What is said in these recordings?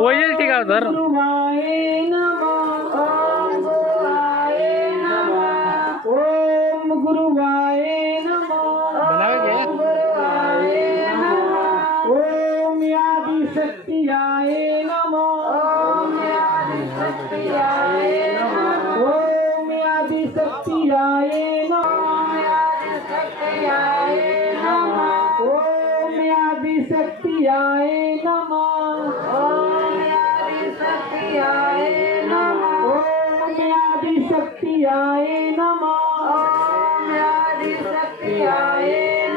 होईल ठीक आहे सर. गुरुवाय नमः. ओम गुरुवाय नमः. ओम गुरुवाय नमः. बनावे ओम गुरुवाय नमः. ओम आदिशक्तियाय नमः. ओम आदिशक्तियाय नमः. ओम आदिशक्तियाय नमः. आदिशक्तियाय नमः. ओम आदिशक्तियाय नमः. ओम आदिशक्तियाय नमः. ओम आदिशक्तियाय नमः. ओम आदिशक्तियाय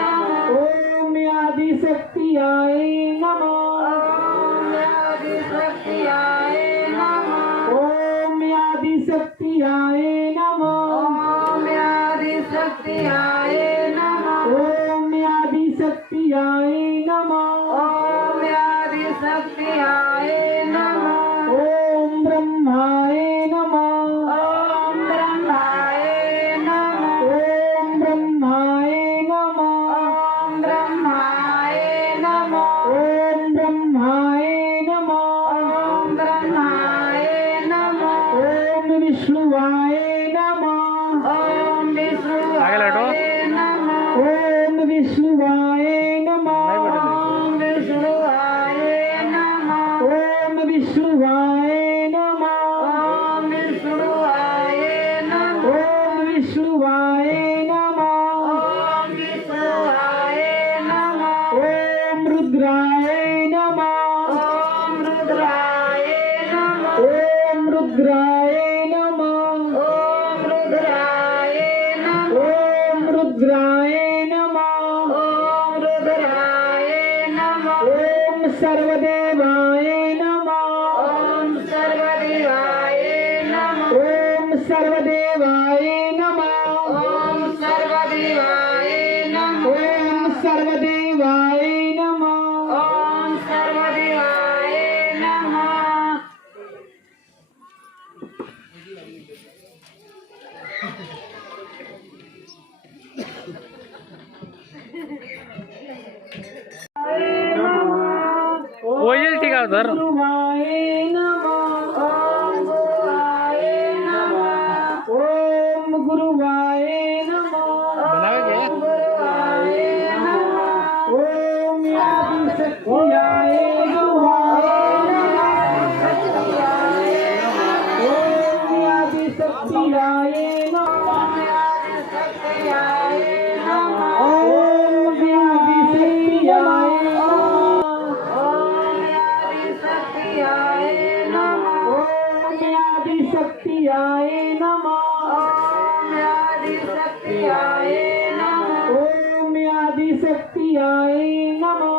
नमः. ओम आदिशक्तियाय नमः. ओम आदिशक्तियाय नमः. ओम आदिशक्तियाय नमः. ओम आदिशक्तियाय नमः. ओम आदिशक्तियाय नमः. ओम आदिशक्तियाय नमः. ओम ब्रह्माय नमः. ओम ब्रह्माय नमः. ओम ब्रह्माय नमः. ओम ब्रह्माय नमः. ओम ब्रह्माय नमः. ओम ब्रह्माय नमः. ओम विष्णुवाय नमः. ओम विष्णुवाय नमः. ओम विष्णुवाय नमः. ओम विष्णुवाय नमः. ओम विष्णुवाय नमः. ओम विष्णुवाय नमः. ओम विष्णुवाय नमः. ओम विष्णुवाय नमः. ओम रुद्राय नमः. ओम रुद्राय नमः. ओम रुद्राय नमः. ओम रुद्राय नमः. ओम रुद्राय नमः. ओम रुद्राय नमः. ओम सर्वदेवाय नमः. ओम सर्वदेवाय नमः. ओम सर्वदेवाय नमः. ओम सर्वदेवाय नमः. ओम सर्वदेवाय नमः. ओम सर्वदेवाय नमः. होईल ठीक आहे सर. गुरुवाय नमः. ओम गुरुवाय नमः. ओम गुरुवाय नमः. बनावे ओम गुरुवाय नमः. ओम आदिशक्तियाय नमः. ओम आदिशक्तियाय नमः. आदिशक्तियाय नमः. ओम आदिशक्तियाय नमः. ओम आदिशक्तियाय नमः. ओम आदिशक्तियाय नमः. ओम आदिशक्तियाय नमः. ओम आदिशक्तियाय नमः.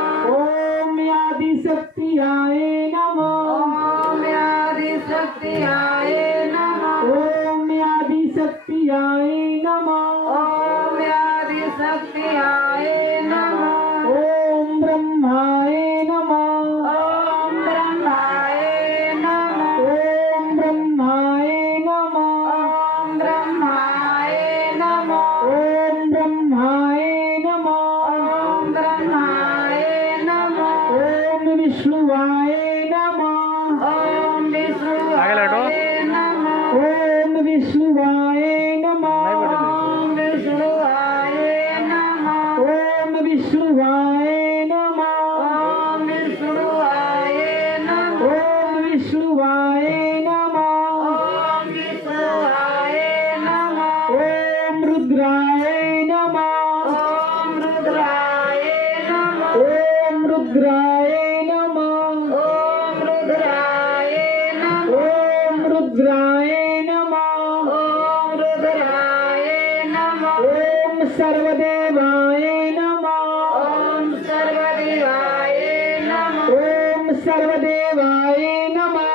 ओम आदिशक्तियाय नमः. ओम आदिशक्तियाय नमः. ओम आदिशक्तियाय नमः. ओम आदिशक्तियाय नमः. ओम ब्रह्माय नमः. ओम ब्रह्माय नमः. ओम ब्रह्माय नमः. ओम ब्रह्माय नमः. ओम ब्रह्माय नमः. ओम ब्रह्माय नमः. ओम विष्णुवाय नमः. ओम विष्णुवाय नमः. ओम विष्णुवाय नमः. ओम विष्णुवाय नमः. ओम विष्णुवाय नमः. ओम विष्णुवाय नमः. ओम विष्णुवाय नमः. ओम विष्णुवाय नमः. ओम रुद्राय नमः. ओम रुद्राय नमः. ओम रुद्राय नमः. ओम रुद्राय नमः. ओम रुद्राय नमः. ओम रुद्राय नमः. ओम सर्वदेवाय नमः. ओम सर्वदेवाय नमः. ओम सर्वदेवाय नमः.